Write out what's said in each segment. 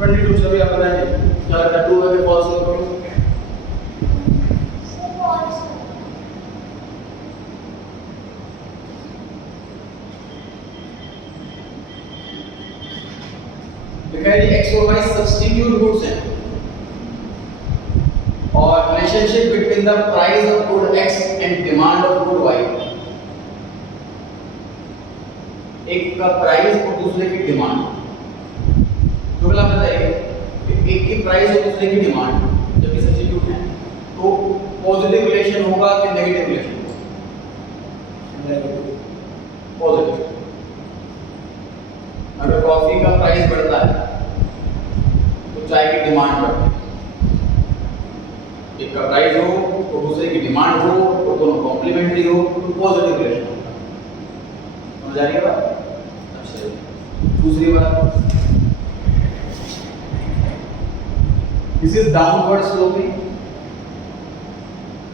22 सभी आप बताएंगे क्या का 2 है फॉल्स करो लिखा है x और y सब्स्टिट्यूट रूट्स हैं और relationship between the price of good x and demand of good y, एक का प्राइस और दूसरे की डिमांड। तो मतलब बताइए कि एक की प्राइस और दूसरे की डिमांड जब ये सब्स्टिट्यूट है तो पॉजिटिव रिलेशन होगा कि नेगेटिव रिलेशन होगा? पॉजिटिव। अगर कॉफी का प्राइस बढ़ता है तो चाय की डिमांड बढ़ती है। एक का प्राइस हो और दूसरे की डिमांड हो और दोनों कॉम्प्लीमेंट्री हो तो पॉजिटिव रिलेशन होगा। समझ आ रही है बात? अच्छा, दूसरी बात, this is downward sloping,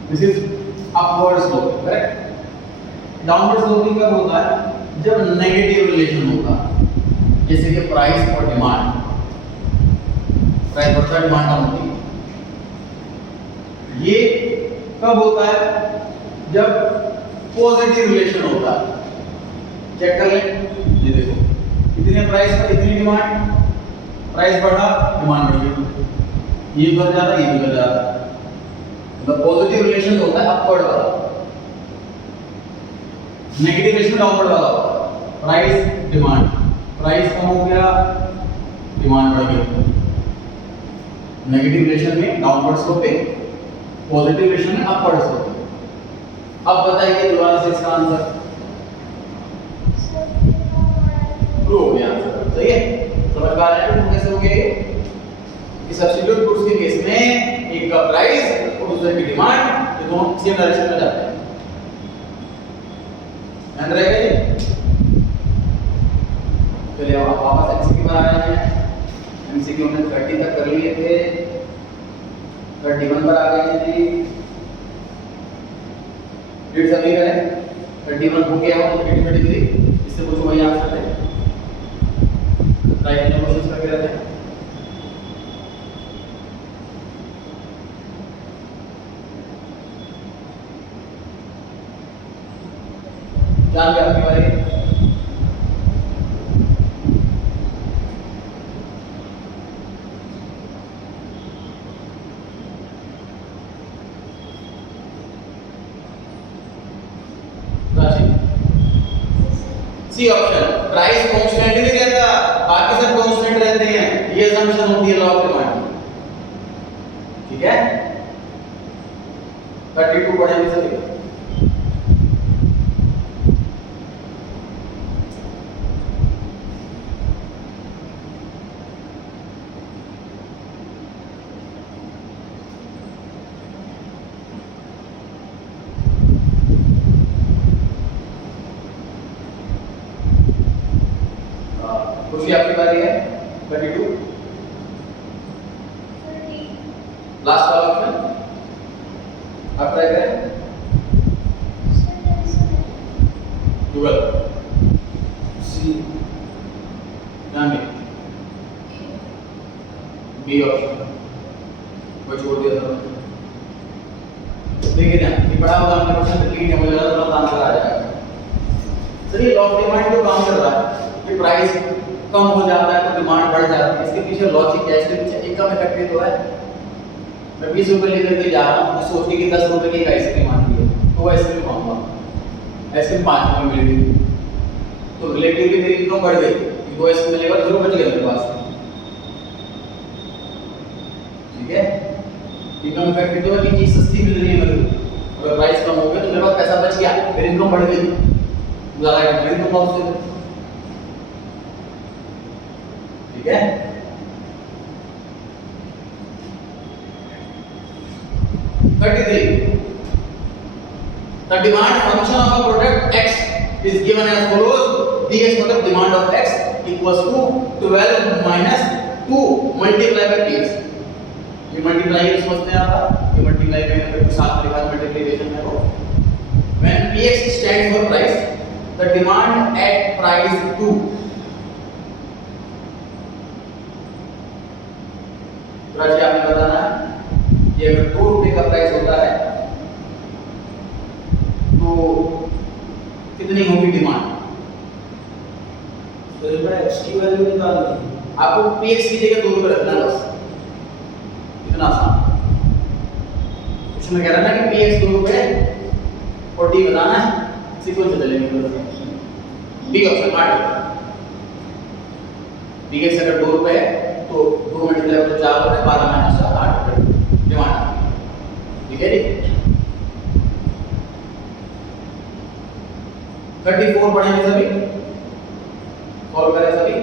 this is upward sloping, correct? Downward sloping कब होता है? जब नेगेटिव रिलेशन होता है, जैसे कि प्राइस और डिमांड, प्राइस बढ़ता है डिमांड कम होती है। ये कब होता है? जब पॉजिटिव रिलेशन होता है। चेक कर लें, ये देखो इतने प्राइस पर इतनी डिमांड, प्राइस बढ़ा डिमांड बढ़ गई, ये बढ़ जाता है ये भी बढ़ जाता है। मतलब पॉजिटिव रिलेशन होता है अपवर्ड वाला, नेगेटिव रिलेशन डाउनवर्ड वाला होता है। प्राइस डिमांड, प्राइस कम हो गया डिमांड बढ़ गई। नेगेटिव रिलेशन में डाउनवर्ड स्लोपिंग, पॉजिटिव रिलेशन में अपवर्ड स्लोपिंग। अब बताइए दोबारा से इसका आंसर प्रूव हो गया आंसर, सही है? समझ पा रहे हैं कैसे हो गए कि सब्स्टिट्यूट फ्रूट्स के केस में एक का प्राइस और दूसरे की डिमांड ये दोनों सेम डायरेक्शन में जाते हैं। ध्यान रहेगा ये? चलिए अब वापस एमसीक्यू पर आ रहे हैं। एमसीक्यू में 30 तक कर लिए थे, 31 पर आ गए थे जी। फिर सभी करें 31 हो गया हो तो 33 इससे कुछ वही आंसर है। राइट में कोशिश करके रहते हैं। जान गया आपकी बारी। सी ऑप्शन, प्राइस कांस्टेंट नहीं रहता, बाकी सब कांस्टेंट रहते हैं, ये असम्पशन होती है लॉ ऑफ डिमांड। ठीक है? 32 पढ़ेंगे सभी। खुशी आपकी बारी है। 32 लास्ट वाला ऑप्शन आप ट्राई करें। 12 सी ध्यान में बी ऑप्शन वो छोड़ दिया था। देखिए ध्यान ये पढ़ा होगा आपने, क्वेश्चन रिपीट है, मुझे लगा तुरंत आंसर आ जाएगा। चलिए लॉ ऑफ डिमांड जो काम कर रहा है कि प्राइस कम हो जाता है तो डिमांड बढ़ जाती है, इसके पीछे लॉजिक है, इसके पीछे इनकम इफेक्ट तो है। मैं 20 रुपए लेकर के जा रहा हूँ, तो सोच के कि 10 रुपए की एक आइसक्रीम आती है तो वो आइसक्रीम खाऊंगा, आइसक्रीम 5 रुपए मिल गई तो रिलेटिवली मेरी इनकम बढ़ गई, वो आइसक्रीम मिलेगा 0 बच गया मेरे पास। ठीक है? इनकम इफेक्ट तो है कि चीज सस्ती मिल रही है मेरे को, अगर प्राइस कम हो गया तो मेरे पास पैसा बच गया, मेरी इनकम बढ़ गई, ज़्यादा इनकम लॉस हो। ठीक है? The demand function of a product X is given as follows. Dx मतलब demand of X equals to 12 minus 2 multiply by Px. ये multiply ये समझते हैं आप? ये multiply में अगर साथ लिखा है multiplication है वो। When Px stands for price, the demand at price 2 राशि आपने बताना है कि अगर 2 रुपए का प्राइस होता है तो कितनी होगी डिमांड। तो इसमें x की वैल्यू निकालनी है। आपको px की जगह 2 रुपए रखना है बस, इतना आसान। उसमें कह रहा है ना कि px 2 रुपए और d बताना है, सीक्वेंस से चलेंगे। डी ऑप्शन 8 रुपए। px अगर 2 रुपए है तो 2 मल्टीप्लाई करो 4 रुपए, 12 माइनस 8 रुपए डिमांड। ठीक है जी। 34 पढ़ेंगे सभी, सॉल्व करें सभी।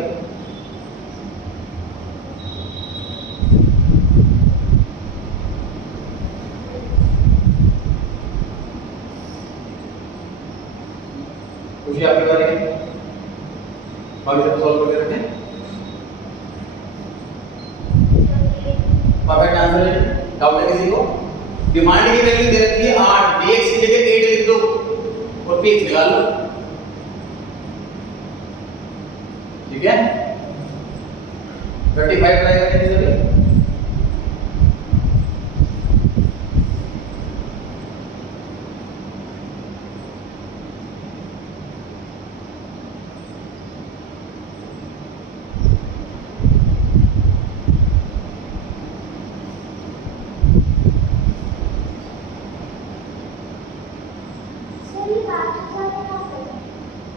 कुछ आपके बारे में बाकी सब सॉल्व करके रखें। परफेक्ट आंसर है, डाउट है किसी को? डिमांड की वैल्यू दे रखी है 8, dx की जगह 8 लिख दो और px निकाल लो। ठीक है, 35 ट्राई करेंगे सभी।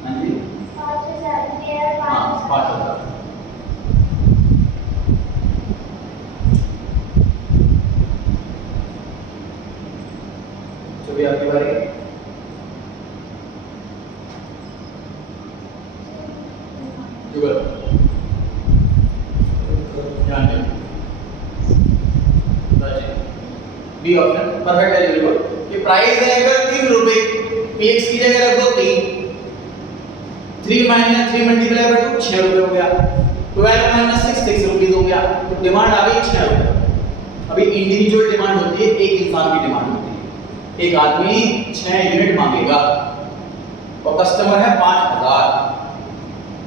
हाँ जी, 5,000। चलिए आपकी बारी। जुगल ध्यान दें। बी ऑप्शन परफेक्ट है, बिल्कुल। ये प्राइस है अगर 3 रुपए, px की जगह रख दो 3, 3 माइनस 3 मल्टीप्लाई बाय 2 6 रुपए हो गया, 12 माइनस 6 6 रुपीस हो गया। तो डिमांड आ गई 6 रुपए। अभी इंडिविजुअल डिमांड होती है, एक इंसान की डिमांड होती है। एक आदमी 6 यूनिट मांगेगा और कस्टमर है 5000,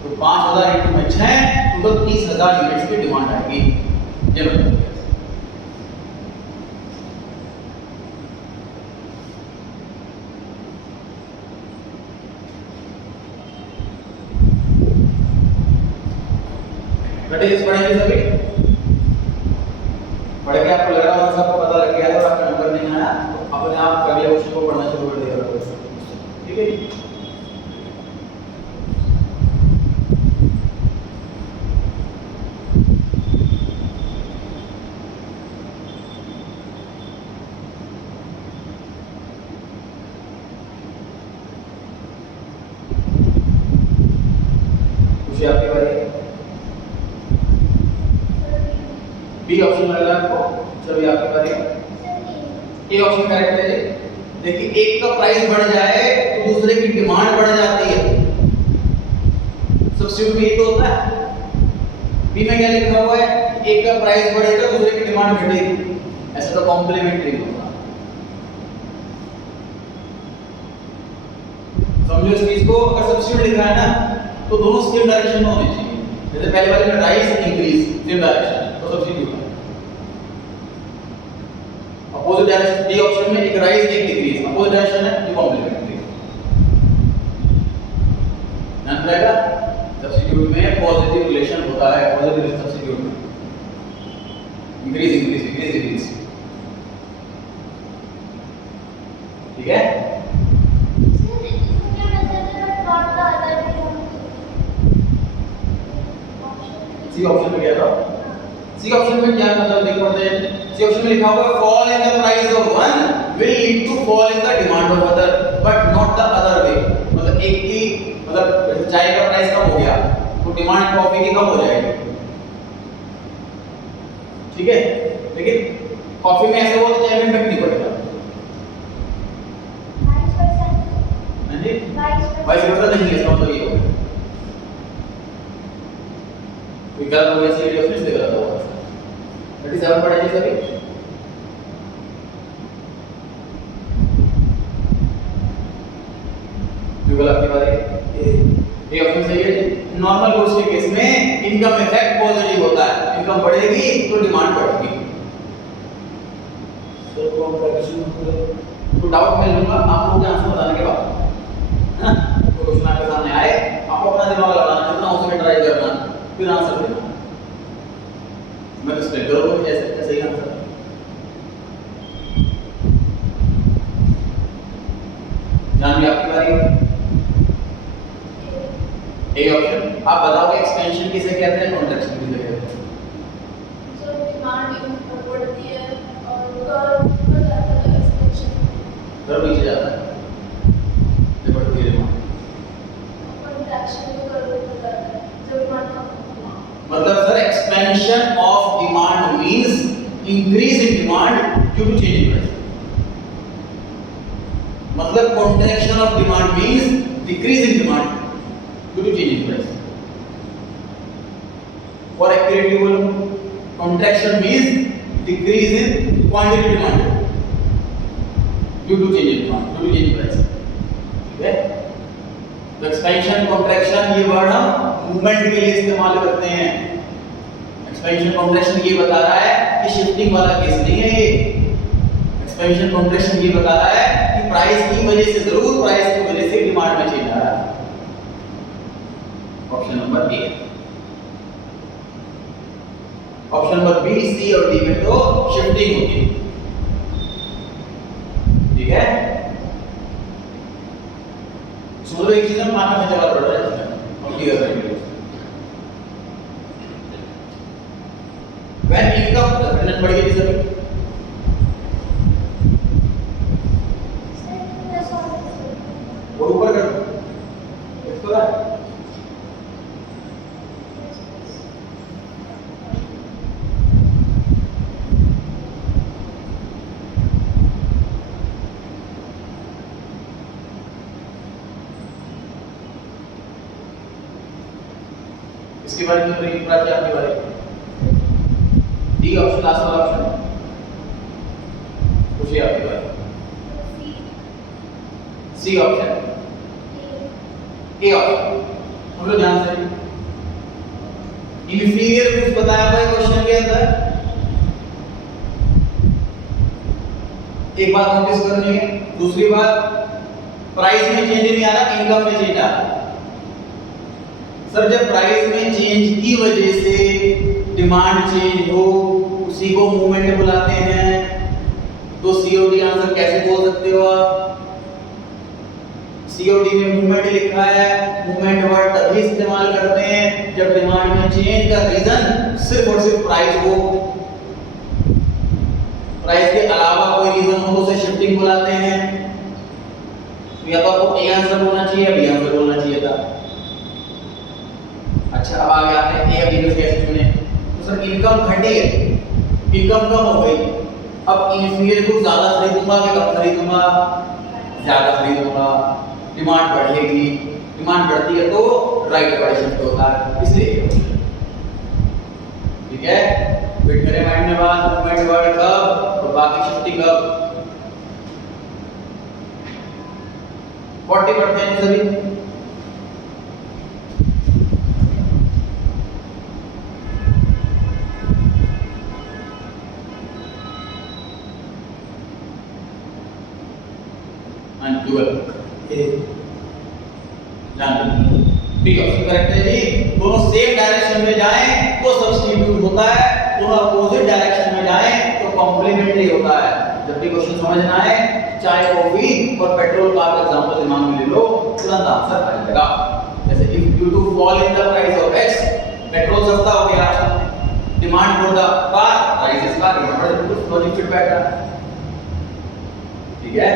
तो 5000 इंटू में 6 तो 30,000 यूनिट्स की डिमांड आएगी। ये बताइए इस पढ़ेंगे सभी। पढ़ के आपको लग रहा होगा सबको पता लग गया है और आपका नंबर नहीं आया तो अपने आप अगले क्वेश्चन को पढ़ना शुरू कर देगा। ठीक है जी। खुशी आपकी बारी। बी ऑप्शन लग रहा है आपको? चलिए आपकी बारी। ए ऑप्शन करेक्ट है जी। देखिए एक का प्राइस बढ़ जाए तो दूसरे की डिमांड बढ़ जाती है। सब्स्टिट्यूट में ये तो होता है। बी में क्या लिखा हुआ है? एक का प्राइस बढ़ेगा दूसरे की डिमांड घटेगी। ऐसा तो कॉम्प्लीमेंट्री होगा। समझो इस चीज को। अगर सब्स्टिट्यूट लिखा है ना तो दोनों सेम डायरेक्शन में होने चाहिए। जैसे पहले वाले में राइज इंक्रीज सेम डायरेक्शन, तो substitute opposite direction. D option में एक राइज एक डिक्रीज, अपोजिट डायरेक्शन है, ये कॉम्प्लीमेंट्री। ध्यान रहेगा सब्स्टिट्यूट में पॉजिटिव रिलेशन होता है। पॉजिटिव सब्स्टिट्यूट में इंक्रीज इंक्रीज इंक्रीज डिक्रीज। ठीक है। सी ऑप्शन में क्या था? सी ऑप्शन में क्या मतलब देख पढ़ते हैं। सी ऑप्शन में लिखा हुआ है fall in the price of one will lead to fall in the demand of other but not the other way. मतलब एक की मतलब चाय का प्राइस कम हो गया तो डिमांड कॉफी की कम हो जाएगी। ठीक है, लेकिन कॉफी में ऐसा हुआ तो चाय में इम्पैक्ट नहीं पड़ेगा। हां जी, 22% नहीं है, इसका मतलब ये होगा। गलत हो गया, सही फिर से गलत होगा। 37 पढ़ेंगे सभी। जुगल आपकी बारी। ए ऑप्शन सही है जी। नॉर्मल गुड्स के केस में इनकम इफेक्ट पॉजिटिव होता है, इनकम बढ़ेगी तो डिमांड बढ़ेगी। सर कॉन्ट्रैक्शन तो डाउट मैं लूंगा आप लोग के आंसर बताने के बाद, है ना? तो क्वेश्चन आपके सामने आए, आप अपना दिमाग लगाना, जितना हो सके ट्राई करना, फिर आंसर देना। मैं तो स्पेल करूंगा ऐसे सही आंसर। जानवी आपकी बारी है। ए ऑप्शन आप बताओगे एक्सपेंशन किसे कहते हैं, कॉन्ट्रैक्शन किसे कहते हैं? जो डिमांड बढ़ती है और कर्व पर जाता है एक्सपेंशन, कर्व नीचे जाता है जब बढ़ती है डिमांड। कॉन्ट्रैक्शन में कर्व ऊपर जाता है जब डिमांड कम होती है। मतलब sir expansion of demand means increase in demand due to change in price. मतलब contraction of demand means decrease in demand due to change in price. और एक्यूरेटली बोलो, contraction means decrease in quantity demand due to change in demand, due to change in price. ठीक है? तो expansion contraction ये word हम movement के लिए इस्तेमाल करते हैं। एक्सपेंशन कॉन्ट्रैक्शन ये बता रहा है कि शिफ्टिंग वाला केस नहीं है ये। एक्सपेंशन कॉन्ट्रैक्शन ये बता रहा है कि प्राइस की वजह से, जरूर प्राइस की वजह से डिमांड में चेंज आ रहा है। Option number A. Option number B, C और डी में तो शिफ्टिंग होती है। ठीक है? सोलो एक चीज हम मानना में जवाब पड़ रहा है इसमें और क्लियर करेंगे। व्हेन इनकम डिफरेंस बढ़ गई सभी, और ऊपर कर दो इसको ना। इसके बारे में एक बात है आपके बारे में। डी ऑप्शन लास्ट वाला ऑप्शन पूछिए आपके बारे में। सी ऑप्शन, ए ऑप्शन हम लोग ध्यान से इंफीरियर गुड्स बताया हुआ है क्वेश्चन के अंदर। एक बात नोटिस करनी है। दूसरी बात, प्राइस में चेंज नहीं आ रहा, इनकम में चेंज आ रहा है। सर जब प्राइस में चेंज की वजह से डिमांड चेंज हो, उसी को मूवमेंट बुलाते हैं। तो सीओडी आंसर कैसे बोल सकते हो आप? सीओडी में मूवमेंट लिखा है, मूवमेंट वर्ड तभी इस्तेमाल करते हैं जब डिमांड में चेंज का रीजन सिर्फ और सिर्फ प्राइस हो। प्राइस के अलावा कोई रीजन हो तो उसे शिफ्टिंग बुलाते हैं। या तो आपको ए आंसर बोलना चाहिए या बी आंसर बोलना चाहिए था। अच्छा अब आगे आते हैं ए और बी कैसे चुने। तो सर इनकम घटी है, इनकम कम हो गई। अब इंफीरियर गुड्स ज्यादा खरीदूंगा कि कम खरीदूंगा? ज्यादा खरीदूंगा। डिमांड बढ़ेगी, डिमांड बढ़ती है तो राइट वाला शिफ्ट होता है, इसलिए। ठीक है? फिट मेरे माइंड में बात, मूवमेंट वर्ड कब और बाकी शिफ्टिंग कब। 40 पढ़ते हैं सभी। बी ऑप्शन करेक्ट है जी। दोनों सेम डायरेक्शन में जाएं तो सब्स्टिट्यूट होता है, दोनों अपोजिट डायरेक्शन में जाएं तो कॉम्प्लीमेंट्री होता है। जब भी क्वेश्चन समझना है, चाय कॉफी और पेट्रोल का एग्जांपल दिमाग में ले लो, तुरंत आंसर आ जाएगा। जैसे if due to fall in the price of x, petrol सस्ता हो गया, demand for the car rises, car logic fit बैठ रहा है। ठीक है?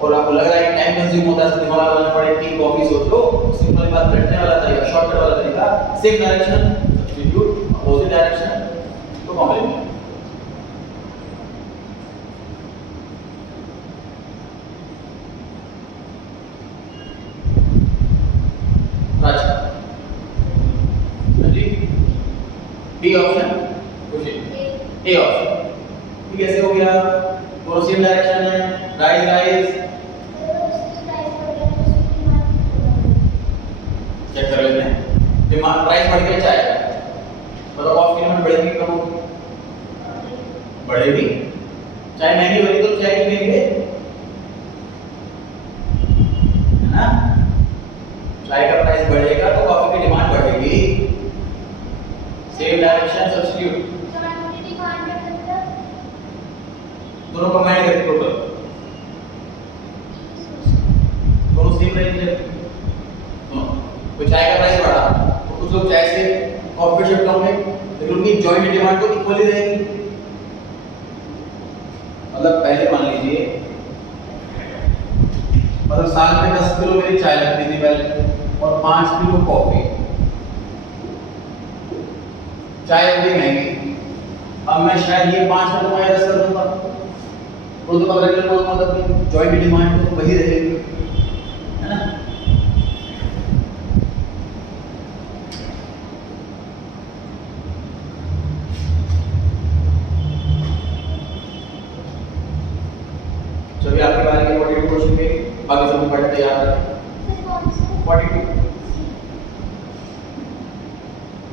और आपको लग रहा है कि टाइम कंज्यूम होता है, दिमाग लगाना पड़े, टी कॉफी सोच लो। सिंपल बात, बैठने वाला तरीका, शॉर्टकट वाला तरीका, same direction substitute, opposite direction तो कॉम्प्लीमेंट। राजा जी, बी ऑप्शन पूछिए। ए ऑप्शन ये कैसे हो गया? दोनों सेम डायरेक्शन है, राइज राइज। चेक कर लेते हैं। डिमांड प्राइस बढ़ गया चाय का, मतलब कॉफी की डिमांड बढ़ेगी कम होगी? बढ़ेगी। चाय महंगी बनी तो चाय की महंगी है ना, चाय का प्राइस बढ़ेगा तो कॉफी की डिमांड बढ़ेगी। सेम डायरेक्शन सब्स्टिट्यूट, दोनों कंबाइन करके टोटल दोनों सेम रहेंगे। तो चाय का प्राइस बढ़ा तो कुछ लोग चाय से कॉफी शिफ्ट होंगे, लेकिन उनकी जॉइंट डिमांड तो इक्वली रहेगी। मतलब पहले मान लीजिए, मतलब साल में 10 किलो मेरी चाय लगती थी पहले और 5 किलो कॉफी। चाय बड़ी महंगी, अब मैं शायद ये 5 में कमाया 10 कर दूंगा, वो तो 15 किलो को मतलब जॉइंट डिमांड तो वही रहेगी, है ना। चलिए आपके बारे में 42 क्वेश्चन के बाकी सब पढ़ तैयार रखें।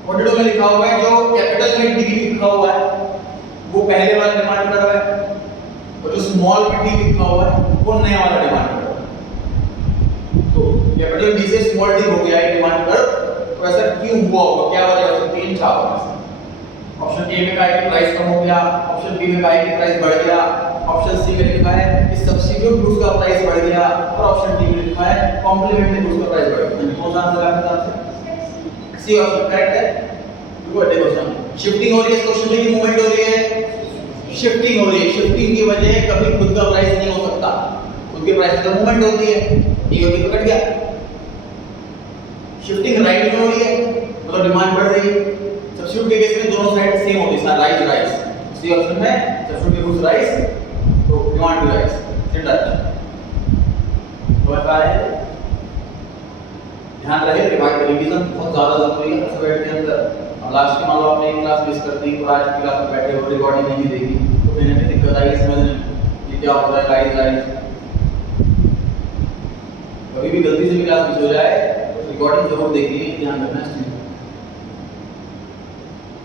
42 में लिखा हुआ है, जो कैपिटल में डी लिखा हुआ है वो पहले वाला डिमांड कर रहा है, और जो स्मॉल में डी लिखा हुआ है वो नया वाला डिमांड कर रहा है। तो कैपिटल डी से स्मॉल डी हो गया है डिमांड कर, तो ऐसा क्यों हुआ होगा, क्या वजह हो सकती है? इन चारों में से ऑप्शन ए में कहा है कि प्राइस कम हो गया, ऑप्शन बी में कहा है कि प्राइस बढ़ गया, ऑप्शन सी में लिखा है कि सब्स्टिट्यूट गुड्स का प्राइस बढ़ गया, और ऑप्शन डी में लिखा है कॉम्प्लीमेंट्री गुड्स का प्राइस बढ़ गया। कौन सा आंसर आपके हिसाब से? सी ऑप्शन करेक्ट है। Good question. शिफ्टिंग हो रही है, क्वेश्चन में की मूवमेंट हो रही है, शिफ्टिंग हो रही है। शिफ्टिंग की वजह कभी खुद का प्राइस नहीं हो सकता, खुद के प्राइस में मूवमेंट होती है, ये होगी तो कट गया। शिफ्टिंग राइट में हो रही है, मतलब डिमांड बढ़ रही है। सब्स्टिट्यूट के केस में दोनों साइड सेम होती है, राइस राइस, सी ऑप्शन में सब्स्टिट्यूट के गुड्स राइस तो डिमांड भी राइस, सेंटर। तो क्या है, ध्यान रहे रिवीजन बहुत ज्यादा जरूरी है सब्जेक्ट के अंदर। अब लास्ट के मान लो आपने एक क्लास मिस कर दी और आज की क्लास में बैठे हो रिकॉर्डिंग नहीं देखी तो कहीं ना कहीं दिक्कत आएगी समझने में ये क्या होता है राइस राइस। कभी भी गलती से भी क्लास मिस हो जाए तो रिकॉर्डिंग जरूर देखिए, ध्यान रखना है।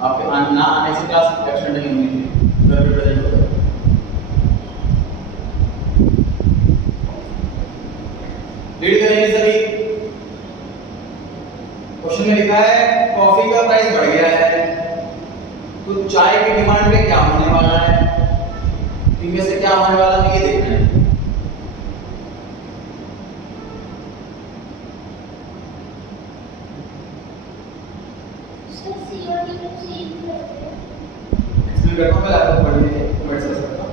आपके ना आने से क्लास एब्सेंट नहीं होनी चाहिए, घर पे प्रेजेंट होगा। रीड करेंगे सभी। क्वेश्चन में लिखा है कॉफी का प्राइस बढ़ गया है, तो चाय की डिमांड पे क्या होने वाला है, इनमें से क्या होने वाला है ये देखना है। इसमें करता हूं, पहले आपको पढ़ लीजिए तो मैं डिस्कस करता हूं।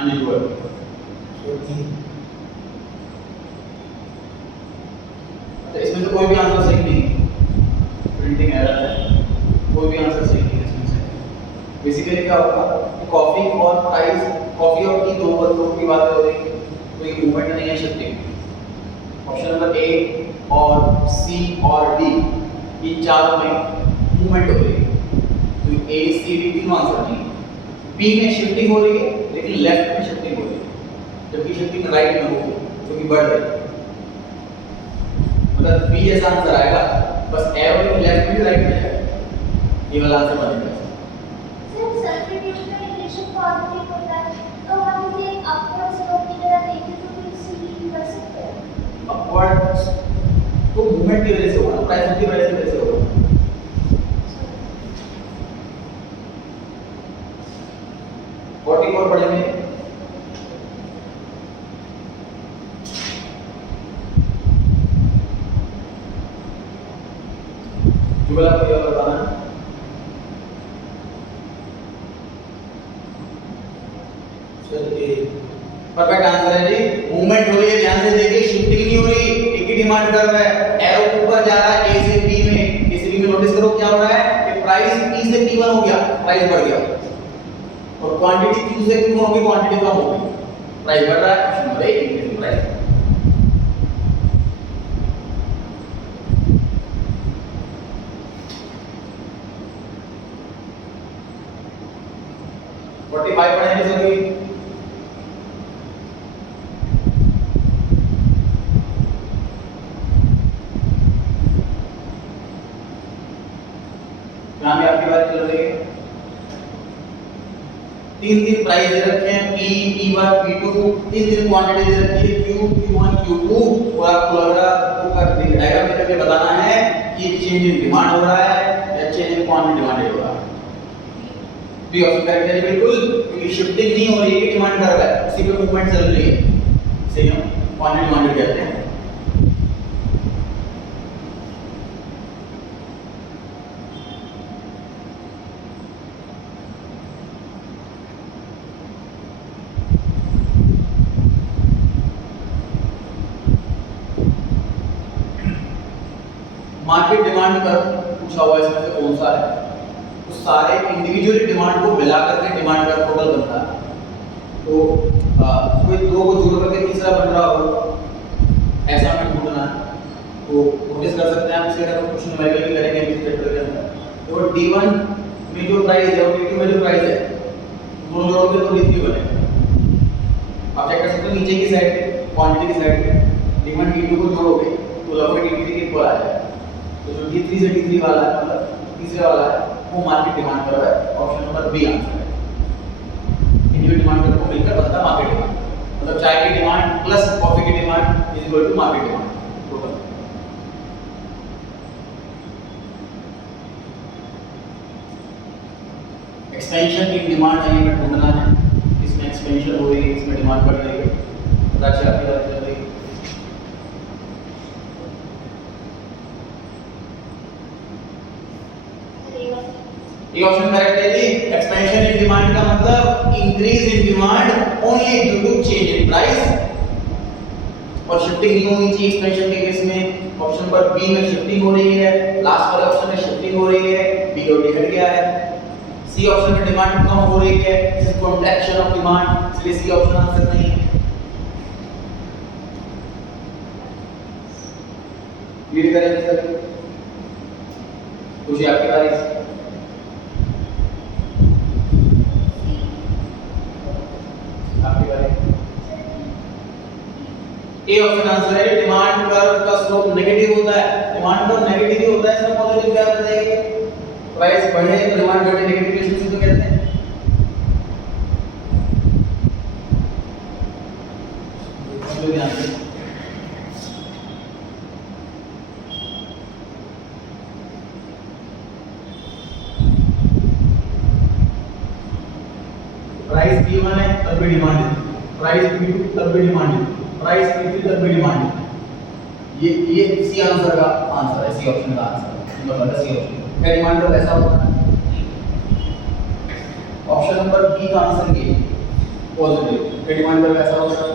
अनइक्वल तो इसमें से कोई भी आंसर सही नहीं, प्रिंटिंग एरर है, कोई भी आंसर सही नहीं है इसमें से। बेसिकली क्या होगा, कॉफी और प्राइस, कॉफी और टी दो वर्गों की बात हो रही है, कोई मूवमेंट नहीं है, शिफ्टिंग। ऑप्शन नंबर ए और सी और डी इन चारों में मूवमेंट हो रही है, तो ए सी डी तीनों आंसर नहीं है। बी में शिफ्टिंग हो रही है लेकिन लेफ्ट में शिफ्टिंग हो रही है, जबकि शिफ्टिंग राइट में होगी जो कि बढ़ रही है, मतलब बी जैसा आंसर आएगा, बस एरो में लेफ्ट में राइट में जाएगा, ये वाला आंसर बनेगा। सर सब्स्टिट्यूट का रिलेशन पॉजिटिव होता है, तो हम इसे अपवर्ड स्लोप की तरह देखें तो फिर सी कर सकते हैं। अपवर्ड तो मूवमेंट की वजह से होगा, प्राइस की वजह से होगा। 44 पढ़ेंगे। जुगल आपको क्या बताना है? चलिए परफेक्ट आंसर है जी, मूवमेंट हो रही है, ध्यान से देखिए, शिफ्टिंग नहीं हो रही, एक ही डिमांड कर रहा है, एरो ऊपर जा रहा है ए से बी में, ए से बी में नोटिस करो क्या हो रहा है कि प्राइस पी से पी1 हो गया, प्राइस बढ़ गया, और क्वांटिटी क्यू से क्यू होगी, क्वांटिटी कम होगी, प्राइस बढ़ रहा है, क्वेश्चन नंबर 1 इंक्रीज प्राइस। 45 पढ़ने की जरूरी। यहाँ पे आपकी बात चल रही है, तीन प्राइस दे रखे हैं, P, P1, P2, तीन क्वांटिटी दे रखी है, Q, Q1, Q2, और आपको लग रहा है डायग्राम में करके बताना है कि चेंज इन डिमांड हो रहा है या चेंज इन क्वांटिटी डिमांडेड हो रहा है। बी ऑप्शन करेक्ट है बिल्कुल, क्योंकि शिफ्टिंग नहीं हो रही है, डिमांड कर रहा है, उसी पे मूवमेंट चल रही है, इसे हम क्वांटिटी डिमांडेड कहते हैं। मार्केट डिमांड कर पूछा हुआ इसमें से कौन सा है, तो सारे इंडिविजुअल डिमांड को मिला करके डिमांड का टोटल बनता है। तो कोई दो को जोड़ करके तीसरा बन रहा हो, ऐसा हमें ढूंढना है। तो नोटिस कर सकते हैं आप, इसके अगर क्वेश्चन न्यूमेरिकल भी करेंगे इस चैप्टर के अंदर, तो D1 में जो प्राइस है और D2 में जो प्राइस है, दोनों जोड़ोगे तो D3 बनेगा। आप चेक कर सकते हो नीचे की साइड पे, क्वांटिटी की साइड पे D1 D2 को जोड़ोगे तो लगभग D3 के इक्वल आ जाएगा। तो जो D3 से D3 वाला है, मतलब तीसरे वाला है, वो मार्केट डिमांड कर रहा है। ऑप्शन नंबर बी आंसर है। इंडिविजुअल डिमांड को मिलकर बनता मार्केट डिमांड, मतलब चाय की डिमांड प्लस कॉफी की demand is equal to market demand total. Expansion in demand है, ये ढूंढना है, इसमें एक्सपेंशन हो रही है, इसमें डिमांड बढ़ रही है, पता चल रही है। ये ऑप्शन करेक्ट है जी। एक्सपेंशन इन डिमांड का मतलब increase in demand only due to change in price, और शिफ्टिंग नहीं होनी चाहिए एक्सपेंशन के केस में। ऑप्शन नंबर बी में शिफ्टिंग हो रही है, लास्ट वाले ऑप्शन में शिफ्टिंग हो रही है, बी और डी हट गया है। सी ऑप्शन में डिमांड कम हो रही है, this is contraction of demand, इसलिए सी ऑप्शन आंसर नहीं है। रीड करें सर, कुछ आपकी बारी। ए ऑप्शन आंसर है। डिमांड कर्व का स्लोप नेगेटिव होता है, डिमांड कर्व नेगेटिव ही होता है, इसमें पॉजिटिव क्या बताइए, प्राइस बढ़े तो डिमांड घटे, नेगेटिव इक्वेशन से तो कहते हैं। समझो ध्यान से, प्राइस P1 है तब भी डिमांड है, प्राइस P2 तब भी डिमांड है, प्राइस P3 तब भी डिमांड है। ये सी आंसर का आंसर है, सी ऑप्शन का आंसर है, मतलब सी ऑप्शन का डिमांड का ऐसा होता है। ऑप्शन नंबर बी का आंसर ये पॉजिटिव, डिमांड का ऐसा होता है।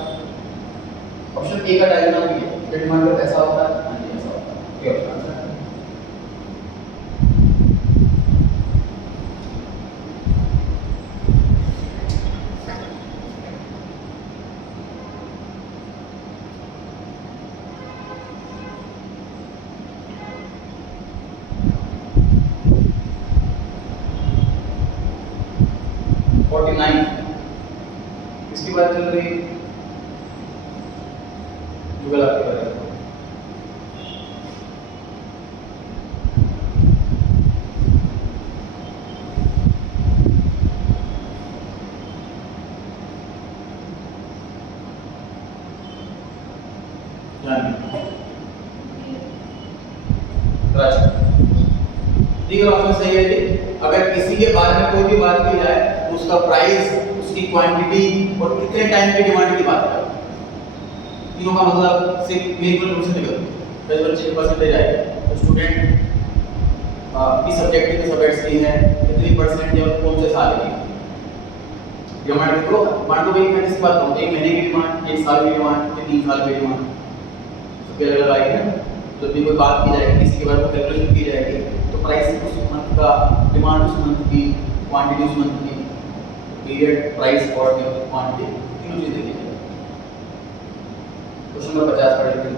ऑप्शन ए का डायग्राम भी है, डिमांड का ऐसा होता है, हां ये ऐसा होता है, ये ऑप्शन आंसर है। इसकी बात चल रही है, गूगल आपके बारे में। ऑप्शन सही है जी। अगर किसी के बारे में कोई भी बात की जाए तो उसका प्राइस, उसकी क्वांटिटी और कितने टाइम की डिमांड की बात करें, तीनों का मतलब सिर्फ मेरिकल रूप से निकलता है। 10 बच्चे के परसेंटेज आएगा तो स्टूडेंट किस सब्जेक्ट के सब्जेक्ट्स की है, कितनी परसेंट है और कौन से साल की डिमांड को मान लो भाई। मैं किसी बात करूं, 1 महीने की डिमांड, 1 साल की डिमांड, 3 साल की डिमांड, सबके अलग अलग आएगी ना। जब भी कोई बात की जाएगी, किसी के बारे में कैलकुलेशन की जाएगी तो प्राइस उस मंथ का, डिमांड उस मंथ की, क्वांटिटी उस मंथ की, पीरियड, प्राइस और क्वांटिटी, तीनों चीजें देखी जाएगी। क्वेश्चन नंबर 50 पढ़ेंगे।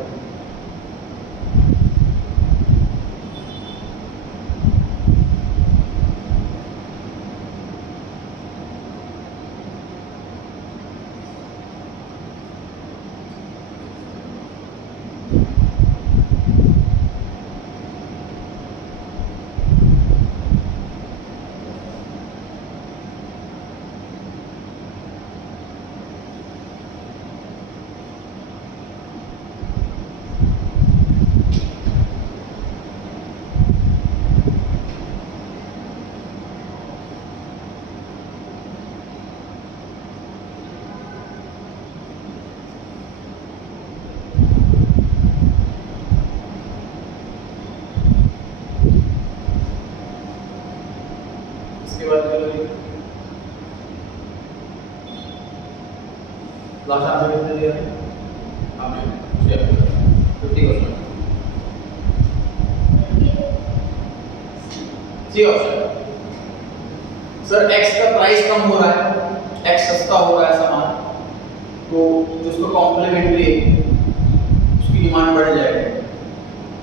लास्ट आंसर कितने दिया है आपने 50 question c option. Sir x का प्राइस कम हो रहा है, एक्स सस्ता हो रहा है सामान, तो जिसको कॉम्प्लीमेंट्री उसकी डिमांड बढ़ जाएगी।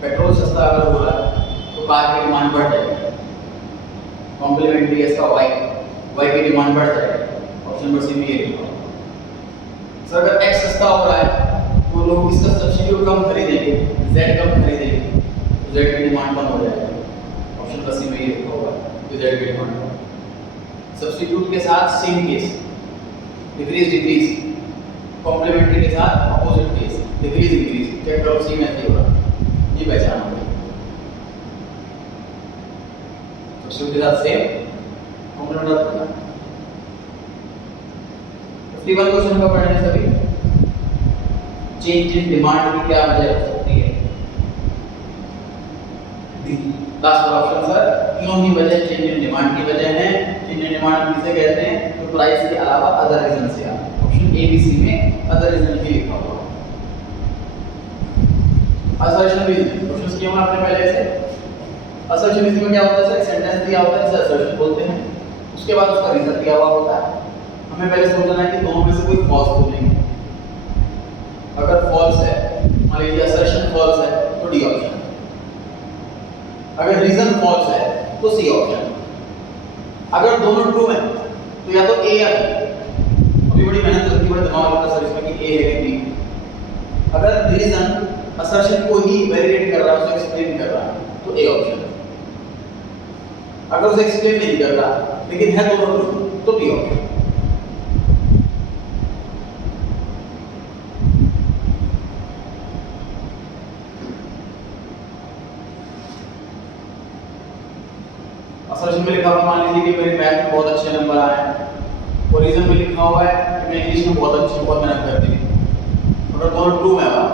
पेट्रोल सस्ता अगर हो रहा है तो कार की डिमांड बढ़ जाएगी, कॉम्प्लीमेंट्री इसका वाई की डिमांड बढ़ जाएगी। ऑप्शन नंबर सी में ये लिखा हुआ। सर अगर एक्स सस्ता हो रहा है तो लोग इसका सब्स्टिट्यूट कम खरीदेंगे, जेड कम खरीदेंगे, तो जेड की डिमांड कम हो जाएगी। ऑप्शन नंबर सी में ये लिखा हुआ है, जेड की डिमांड कम। सब्स्टिट्यूट के साथ same case, decrease decrease, complementary के साथ opposite case, decrease increase, check करो सी में ऐसे होगा, ये पहचान होगी। सब्स्टिट्यूट के साथ सेम, कॉम्प्लीमेंट होगा। 51 क्वेश्चन का पढ़ने सभी चेंज इन डिमांड की क्या वजह हो सकती है? लास्ट ऑप्शन सर, तीनों ही वजह चेंज इन डिमांड की वजह है। चेंज इन डिमांड किसे कहते हैं? तो प्राइस के अलावा अदर रीजन से आ। ऑप्शन ए बी सी में अदर रीजन भी लिखा हुआ है। असर्शनिज्म क्वेश्चंस किए हैं आपने पहले से। असर्शनिज्म में क्या होता है सर? एक सेंटेंस दिया होता है जिसे असर्शन बोलते हैं, उसके बाद उसका रीजन दिया हुआ होता है। हमें पहले सोचना है कि दोनों में से कोई फॉल्स तो नहीं है। अगर फॉल्स है, मान लीजिए असर्शन फॉल्स है तो डी ऑप्शन, अगर रीजन फॉल्स है तो सी ऑप्शन, अगर दोनों ट्रू है तो या तो ए या बी। अभी बड़ी मेहनत लगती है, दिमाग लगता है सर इसमें कि ए है कि बी। अगर रीजन असर्शन को ही वैलिडेट कर रहा है, उसे एक्सप्लेन कर रहा है तो ए ऑप्शन, अगर उसे एक्सप्लेन नहीं कर रहा लेकिन है दोनों ट्रू तो बी ऑप्शन। असर्शन में लिखा हुआ मान लीजिए कि मेरे मैथ में बहुत अच्छे नंबर आए हैं, और रीजन में लिखा हुआ है कि मैं इंग्लिश में बहुत मेहनत करती हूँ। अगर दोनों ट्रू में हुआ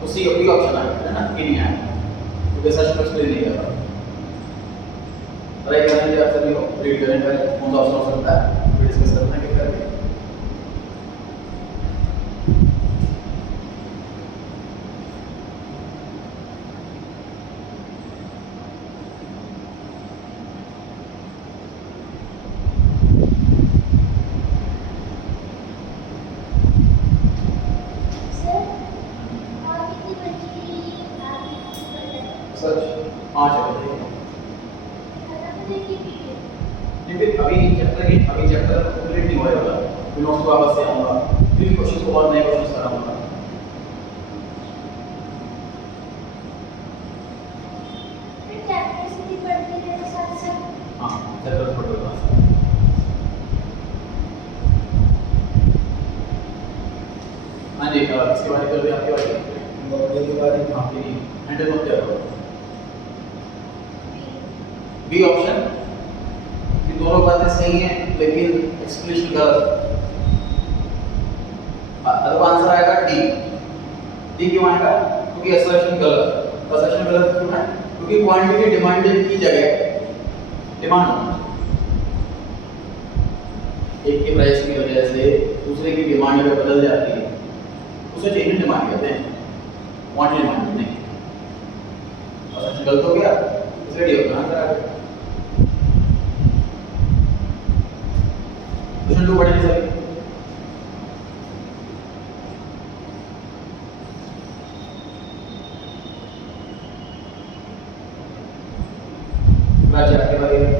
तो सी बी ऑप्शन आएगा, है ना, कि नहीं आएगा, तो असर्शन को एक्सप्लेन नहीं कर रहा। ट्राई करने के आप सभी को रीड करने पहले कौन सा ऑप्शन हो सकता है, फिर डिस्कस करना है कि करके। सर 5 बजे ये फिर अभी चैप्टर कंप्लीट नहीं हुआ होगा, फिर नोट्स वापस से आऊंगा, फिर क्वेश्चन को और नए क्वेश्चन कराऊंगा। फिर चैप्टर्स भी पढ़ते रहने साथ साथ। हाँ चैप्टर पढ़ रहा हूँ। हाँ जी, इसके बारे में कल आपके बारे में बॉडी के बारे में आपकी हैंडल मत करो। बी ऑप्शन, ये दोनों बातें सही हैं लेकिन एक्सप्लेनेशन गलत। अब आंसर आएगा डी क्यों आएगा? क्योंकि असर्शन गलत। असर्शन गलत क्यों है? क्योंकि क्वांटिटी डिमांडेड की जगह डिमांड होना चाहिए। एक के प्राइस की वजह से दूसरे की डिमांड अगर बदल जाती है उसे चेंज इन डिमांड कहते हैं, क्वांटिटी डिमांड नहीं। असर्शन गलत हो गया, इसलिए डी ऑप्शन आंसर आ गया। क्वेश्चन 2 पढ़ेंगे सर। राज्य आपके बारे में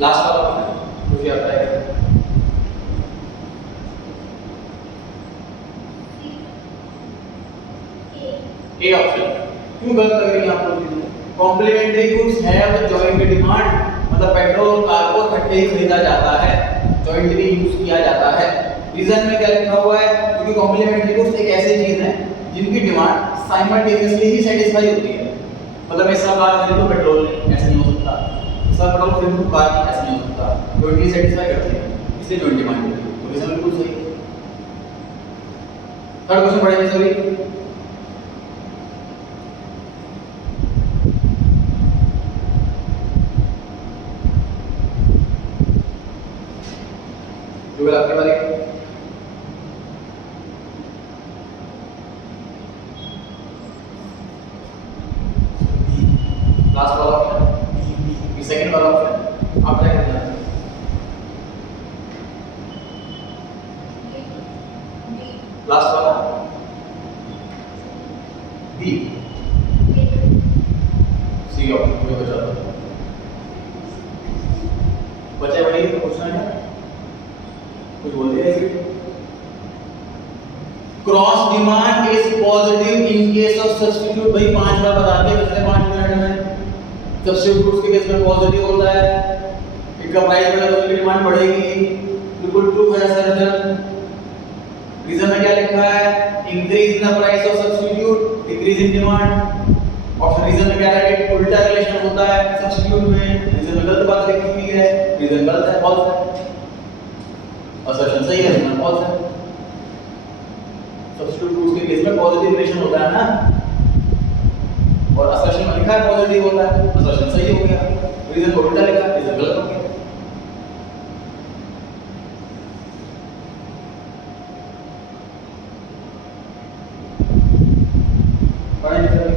लास्ट वाला क्वेश्चन मुझे आता है। ए ऑप्शन क्यों गलत लग रही है आपको चीजें? Complementary goods have joint demand, मतलब पेट्रोल और कार को इकट्ठे ही खरीदा जाता है, जॉइंटली यूज किया जाता है। रीजन में क्या लिखा हुआ है? क्योंकि कॉम्प्लीमेंट्री गुड्स एक ऐसी चीज है जिनकी डिमांड साइमल्टेनियसली ही सेटिस्फाई होती है। मतलब मैं इसका कार खरीदूं तो पेट्रोल नहीं, ऐसा नहीं हो सकता। इसका पेट्रोल खरीदूं तो कार नहीं, ऐसा नहीं हो सकता। जॉइंटली सेटिस्फाई करती है, इसलिए जॉइंट डिमांड होती है। तो रीजन बिल्कुल सही है। थर्ड क्वेश्चन पढ़ेंगे सभी। जो आपके बारे लास्ट वाला ऑप्शन बी, सेकंड वाला ऑप्शन आप क्या कहते हैं? लास्ट वाला बी, सी ऑप्शन कोई बचा दो। बचे भाई तो पूछना है कुछ बोल दिया है। Cross demand is positive in case of substitute. भाई 5 बार बता दिए पिछले 5 मिनट में। सब्स्टिट्यूट्स के केस में पॉजिटिव होता है, इनका प्राइस बढ़ा तो इनकी डिमांड बढ़ेगी। बिल्कुल ट्रू है सर। रीजन में क्या लिखा है? Increase in the price of substitute, decrease in demand. Option reason में क्या है कि उल्टा रिलेशन होता है सब्स्टिट्यूट में। रीजन में गलत बात लिखी हुई है, रीजन गलत है, फॉल्स है। असर्शन सही है, रीजन फॉल्स है। सब्स्टिट्यूट के केस में पॉजिटिव रिलेशन होता है ना, और असर्शन में लिखा है पॉजिटिव होता है, असर्शन सही हो गया। रीजन को उल्टा लिखा, रीजन गलत हो गया। पढ़ेंगे सभी।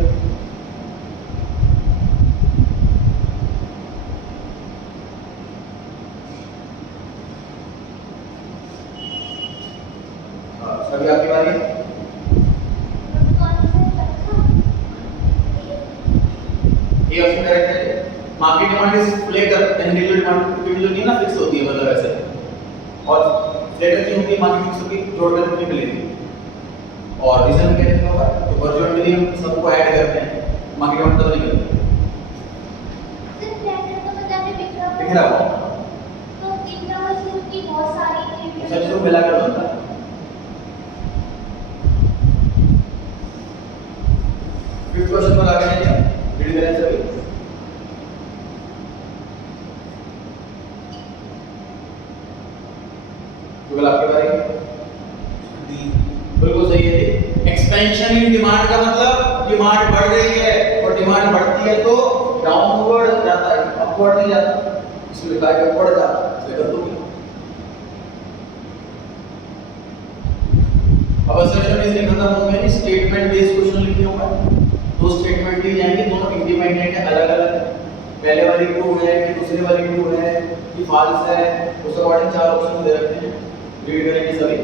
सभी आपकी बारी है। ये ऑप्शन करेक्ट है। Market demand is flatter and real demand की जो नहीं ना फिक्स होती है, मतलब ऐसे। और फ्लेटर की होती है मार्केट फिक्स होती है, जोड़कर कितनी मिलेगी। और रीजन क्या लिखा होगा? तो वर्चुअल में हम सबको ऐड करते हैं, मार्केट डिमांड तब नहीं करते। सिर्फ फ्लैटर तो मतलब दिख रहा होगा तो इंटरवल की बहुत सारी चीजें सब सब मिलाकर बनता है। फिफ्थ क्वेश्चन पर आगे जाइए, रीड करें सभी। गूगल आपके बारे में डी, बिल्कुल सही है जी। एक्सपेंशन इन डिमांड का मतलब डिमांड बढ़ रही है, और डिमांड बढ़ती है तो डाउनवर्ड जाता है, अपवर्ड नहीं जाता। इसलिए लिखा है अपवर्ड जाता है, सही कर दो। अब असर्शन इसलिए खत्म हो गया, स्टेटमेंट बेस्ड क्वेश्चन लिखे होंगे। दो स्टेटमेंट दी जाएंगे, दोनों इंडिपेंडेंट है, अलग अलग है। पहले वाली ट्रू है कि दूसरी वाली ट्रू है कि फॉल्स है, उस अकॉर्डिंग 4 ऑप्शन दे रखे हैं। रीड करेंगे सभी।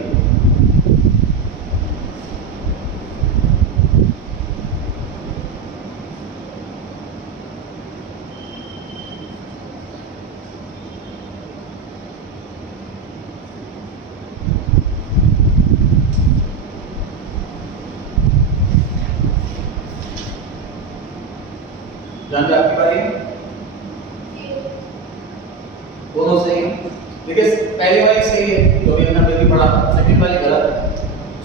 जानते आपकी बारी दोनों सही है। देखिए पहली वाली सही है जो भी हमने पहले पढ़ा, सेकंड वाली गलत है।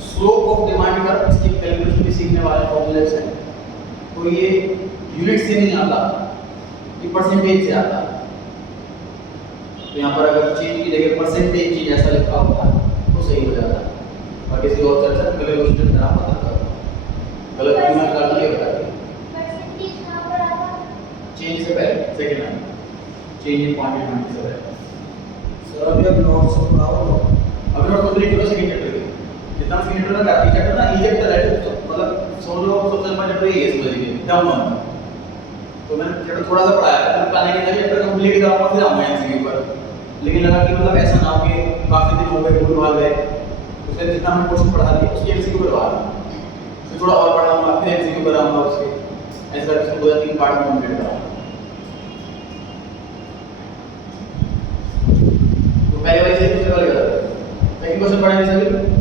स्लोप ऑफ डिमांड का इसकी कैलकुलेशन भी सीखने वाले फॉर्मूले से, तो ये यूनिट से नहीं आता, ये परसेंटेज से आता है। तो यहाँ पर अगर चीज की जगह परसेंटेज चीज ऐसा लिखा होता तो सही हो जाता है। और किसी और चर्चा में अगले क्वेश्चन में आप बता दो गलत कीमत का लिए बता दिए। परसेंटेज कहां पर आता है? चेंज से पहले सेकंड में चेंज इन क्वांटिटी से पहले। सर अभी आप नोट्स पढ़ाओ। अभी नोट कंप्लीट करो सेकंड चैप्टर के, जितना सेकंड चैप्टर में काफी चैप्टर ना ई चैप्टर है, तो मतलब समझ लो सबसे लंबा चैप्टर ये समझ लीजिए डाउन वन। तो मैंने चैप्टर थोड़ा सा पढ़ाया है, पढ़ाने के बाद चैप्टर कंप्लीट कराऊंगा फिर आऊंगा एमसीक्यू पर। लेकिन लगा कि मतलब ऐसा ना हो कि काफी दिन हो गए भूल भाल गए, उसने जितना मैंने क्वेश्चन पढ़ा दिया उसके एमसीक्यू करवा फिर थोड़ा और पढ़ाऊंगा, फिर एमसीक्यू कराऊंगा उसके, ऐसा करके 2 या 3 पार्ट में कंप्लीट कराऊंगा। तो पहले वाली से दूसरे वाली गलत है। सेकंड क्वेश्चन पढ़ेंगे सभी।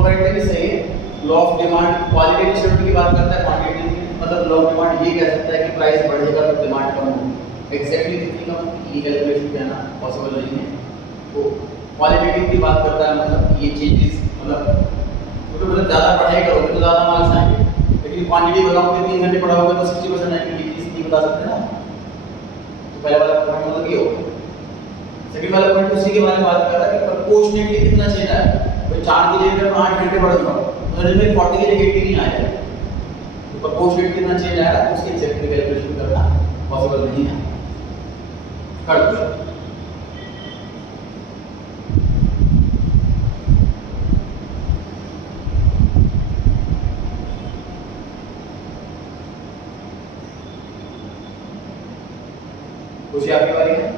दोनों करेक्ट है कि सही है। Law of demand qualitative statement की बात करता है, क्वांटिटेटिव की मतलब लॉ ऑफ डिमांड ये कह सकता है कि प्राइस बढ़ेगा तो डिमांड कम होगी। एग्जैक्टली कितनी कम ये कैलकुलेशन करना पॉसिबल नहीं है। तो क्वालिटेटिव की बात करता है मतलब ये चेंजेस मतलब तो मतलब ज़्यादा पढ़ाई करोगे तो ज़्यादा मार्क्स आएंगे, लेकिन क्वांटिटी बताओगे 3 घंटे पढ़ाओगे तो 60% आएंगे, ये चीज़ नहीं बता सकते ना। तो पहला वाला पॉइंट मतलब ये होगा। सेकंड वाला पॉइंट उसी के बारे में बात कर रहा है कि प्रोपोर्शनेटली कितना चेंज आया। तो 4 की जगह मैं 8 घंटे पढ़ूंगा तो रिजल्ट में 40 की जगह 80 नहीं आएगा। तो प्रोपोर्शनेट कितना चेंज आया उसकी एग्जैक्टली कैलकुलेशन करना पॉसिबल नहीं है। कर दो कुछ आपकी बारी है।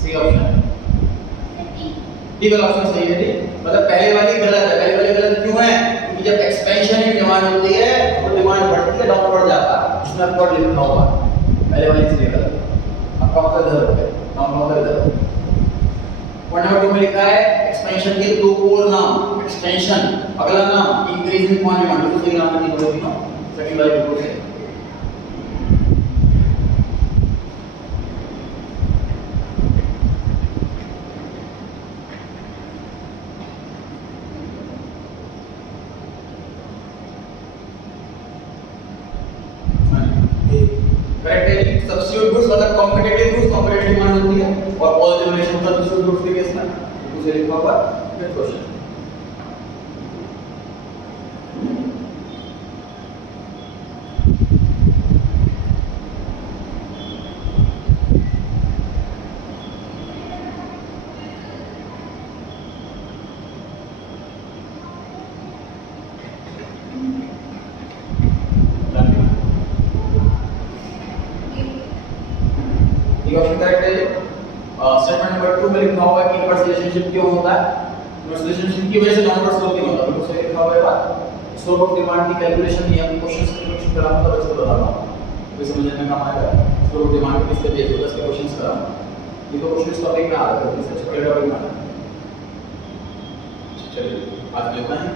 सी ऑप्शन डी वाला ऑप्शन सही है। जी मतलब पहले वाली गलत है। पहले वाली गलत क्यों है? क्योंकि जब एक्सपेंशन इन डिमांड होती है तो डिमांड बढ़ती है, डाउनवर्ड जाता है, इसमें अपवर्ड लिखा हुआ है। पहले वाली सही गलत है। आपका मतलब इधर हो गया, डाउन मतलब इधर हो। पॉइंट नंबर 2 में लिखा है एक्सपेंशन के दो और नाम, एक्सपेंशन अगला नाम इंक्रीज इन डिमांड, तो सही नाम नहीं होगी ना। सेकंड वाली बिल्कुल सही। करेक्ट है जी। सब्स्टिट्यूट गुड्स मतलब कॉम्पिटिटिव गुड्स, कॉम्पिटिटिव डिमांड होती है और पॉजिटिव रिलेशन सब्स्टिट्यूट गुड्स के केस में उसे लिखा हुआ नेक्स्ट क्वेश्चन। ये ऑप्शन करेक्ट है। स्टेटमेंट नंबर 2 में लिखा हुआ है कि इनवर्स रिलेशनशिप क्यों होता है। इनवर्स रिलेशनशिप की वजह से डाउनवर्ड स्लोप नहीं होता। बिल्कुल सही लिखा हुआ है बात। स्लोप ऑफ डिमांड की कैलकुलेशन ये हम क्वेश्चंस के क्वेश्चन कराऊंगा तो बच्चों को बता रहा हूं, तो समझने में काम आएगा। स्लोप ऑफ डिमांड किस पे बेस होता है इसके क्वेश्चंस कराऊंगा। ये तो क्वेश्चन इस टॉपिक में आ रहा है, इससे चैप्टर टॉपिक में। चलिए आज लिखना है।